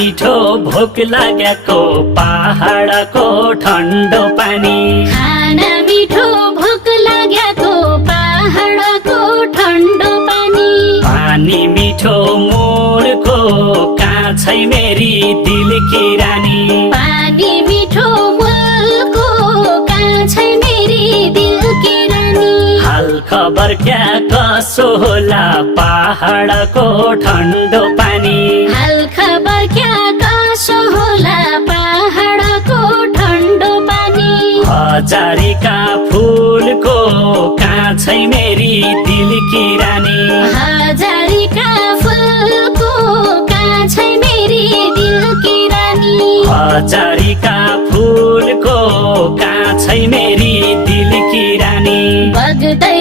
मिठो भोक लागेको पहाडको ठन्डो पानी खाना मिठो भोक लागेको पहाडको ठन्डो पानी पानी मिठो मोरको काछै मेरी दिल की रानी पानी मिठो मोरको काछै मेरी दिल की रानी हाल खबर क्या कसो होला पहाडको ठन्डो पानी हाल खबर क्या कसो होला पहाडको ठन्डो पानी हजारीका फुलको काछै मेरी दिल की रानी हजारीका फुलको काछै मेरी दिल की रानी हजारीका फुलको काछै मेरी दिल की रानी बग्दै